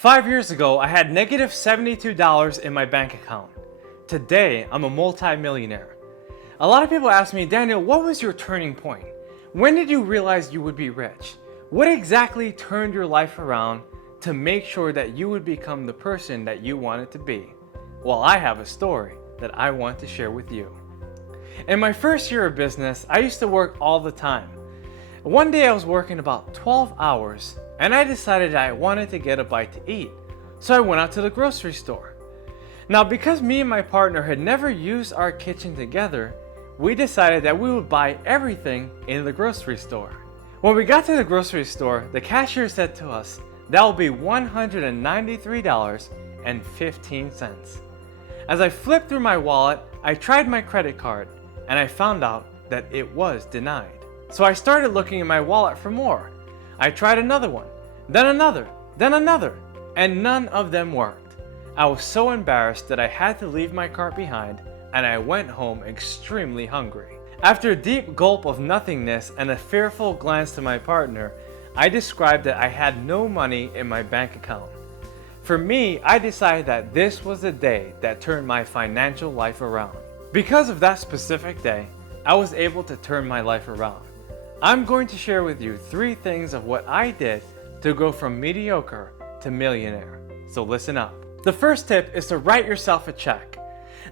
5 years ago, I had negative $72 in my bank account. Today, I'm a multi-millionaire. A lot of people ask me, Daniel, what was your turning point? When did you realize you would be rich? What exactly turned your life around to make sure that you would become the person that you wanted to be? Well, I have a story that I want to share with you. In my first year of business, I used to work all the time. One day I was working about 12 hours and I decided I wanted to get a bite to eat. So I went out to the grocery store. Now, because me and my partner had never used our kitchen together, we decided that we would buy everything in the grocery store. When we got to the grocery store, the cashier said to us, that will be $193.15. As I flipped through my wallet, I tried my credit card and I found out that it was denied. So I started looking in my wallet for more. I tried another one, then another, and none of them worked. I was so embarrassed that I had to leave my cart behind and I went home extremely hungry. After a deep gulp of nothingness and a fearful glance to my partner, I described that I had no money in my bank account. For me, I decided that this was the day that turned my financial life around. Because of that specific day, I was able to turn my life around. I'm going to share with you 3 things of what I did to go from mediocre to millionaire. So listen up. The first tip is to write yourself a check.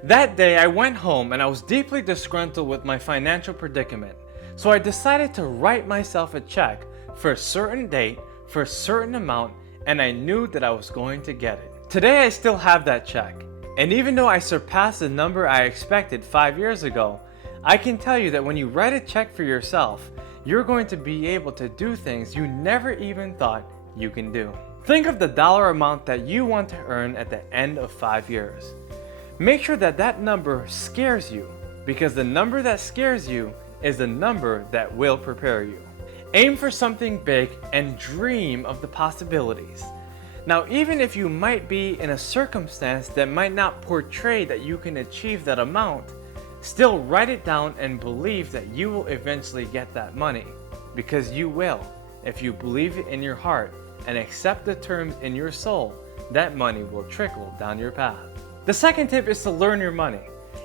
That day I went home and I was deeply disgruntled with my financial predicament. So I decided to write myself a check for a certain date, for a certain amount, and I knew that I was going to get it. Today I still have that check. And even though I surpassed the number I expected 5 years ago, I can tell you that when you write a check for yourself, you're going to be able to do things you never even thought you can do. Think of the dollar amount that you want to earn at the end of 5 years. Make sure that that number scares you, because the number that scares you is the number that will prepare you. Aim for something big and dream of the possibilities. Now, even if you might be in a circumstance that might not portray that you can achieve that amount, still write it down and believe that you will eventually get that money, because you will. If you believe it in your heart and accept the terms in your soul, that money will trickle down your path. The second tip is to learn your money.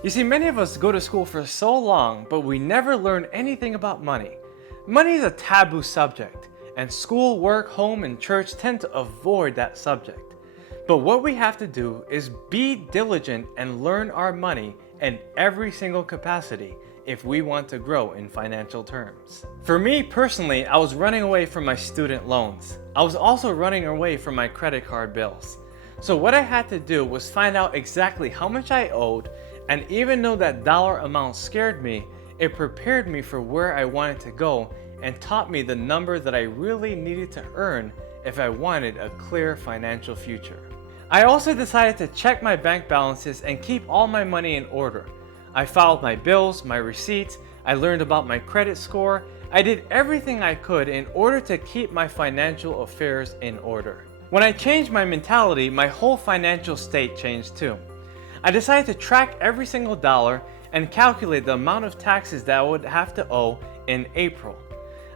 You see, many of us go to school for so long, but we never learn anything about money. Money is a taboo subject, and school, work, home, and church tend to avoid that subject. But what we have to do is be diligent and learn our money in every single capacity if we want to grow in financial terms. For me personally, I was running away from my student loans. I was also running away from my credit card bills. So what I had to do was find out exactly how much I owed, and even though that dollar amount scared me, it prepared me for where I wanted to go and taught me the number that I really needed to earn if I wanted a clear financial future. I also decided to check my bank balances and keep all my money in order. I filed my bills, my receipts, I learned about my credit score. I did everything I could in order to keep my financial affairs in order. When I changed my mentality, my whole financial state changed too. I decided to track every single dollar and calculate the amount of taxes that I would have to owe in April.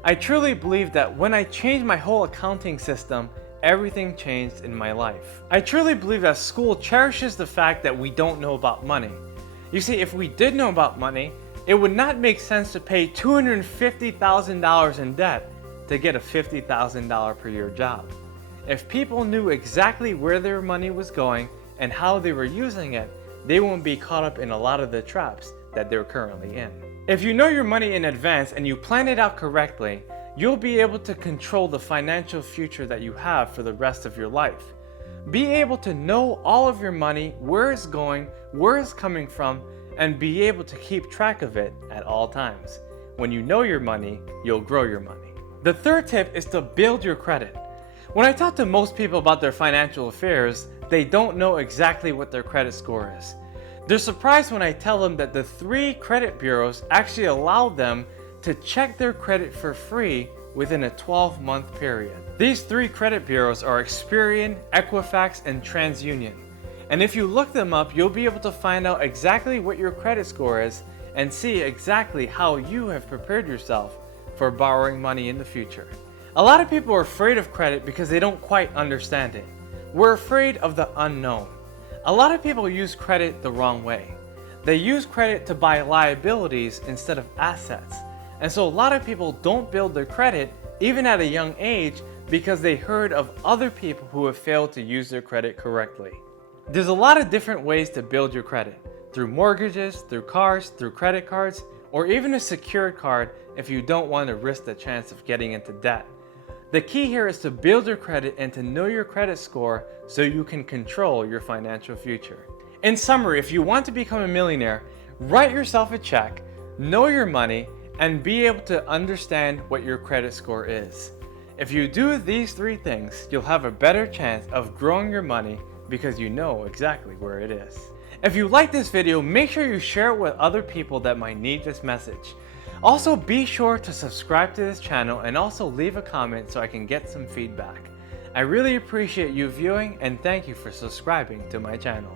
I truly believe that when I changed my whole accounting system, everything changed in my life. I truly believe that school cherishes the fact that we don't know about money. You see, if we did know about money, it would not make sense to pay $250,000 in debt to get a $50,000 per year job. If people knew exactly where their money was going and how they were using it, they won't be caught up in a lot of the traps that they're currently in. If you know your money in advance and you plan it out correctly, you'll be able to control the financial future that you have for the rest of your life. Be able to know all of your money, where it's going, where it's coming from, and be able to keep track of it at all times. When you know your money, you'll grow your money. The third tip is to build your credit. When I talk to most people about their financial affairs, they don't know exactly what their credit score is. They're surprised when I tell them that the 3 credit bureaus actually allow them to check their credit for free within a 12-month period. These 3 credit bureaus are Experian, Equifax, and TransUnion. And if you look them up, you'll be able to find out exactly what your credit score is and see exactly how you have prepared yourself for borrowing money in the future. A lot of people are afraid of credit because they don't quite understand it. We're afraid of the unknown. A lot of people use credit the wrong way. They use credit to buy liabilities instead of assets. And so a lot of people don't build their credit even at a young age because they heard of other people who have failed to use their credit correctly. There's a lot of different ways to build your credit, through mortgages, through cars, through credit cards, or even a secured card if you don't want to risk the chance of getting into debt. The key here is to build your credit and to know your credit score so you can control your financial future. In summary, if you want to become a millionaire, write yourself a check, know your money, and be able to understand what your credit score is. If you do these 3 things, you'll have a better chance of growing your money because you know exactly where it is. If you like this video, make sure you share it with other people that might need this message. Also, be sure to subscribe to this channel and also leave a comment so I can get some feedback. I really appreciate you viewing and thank you for subscribing to my channel.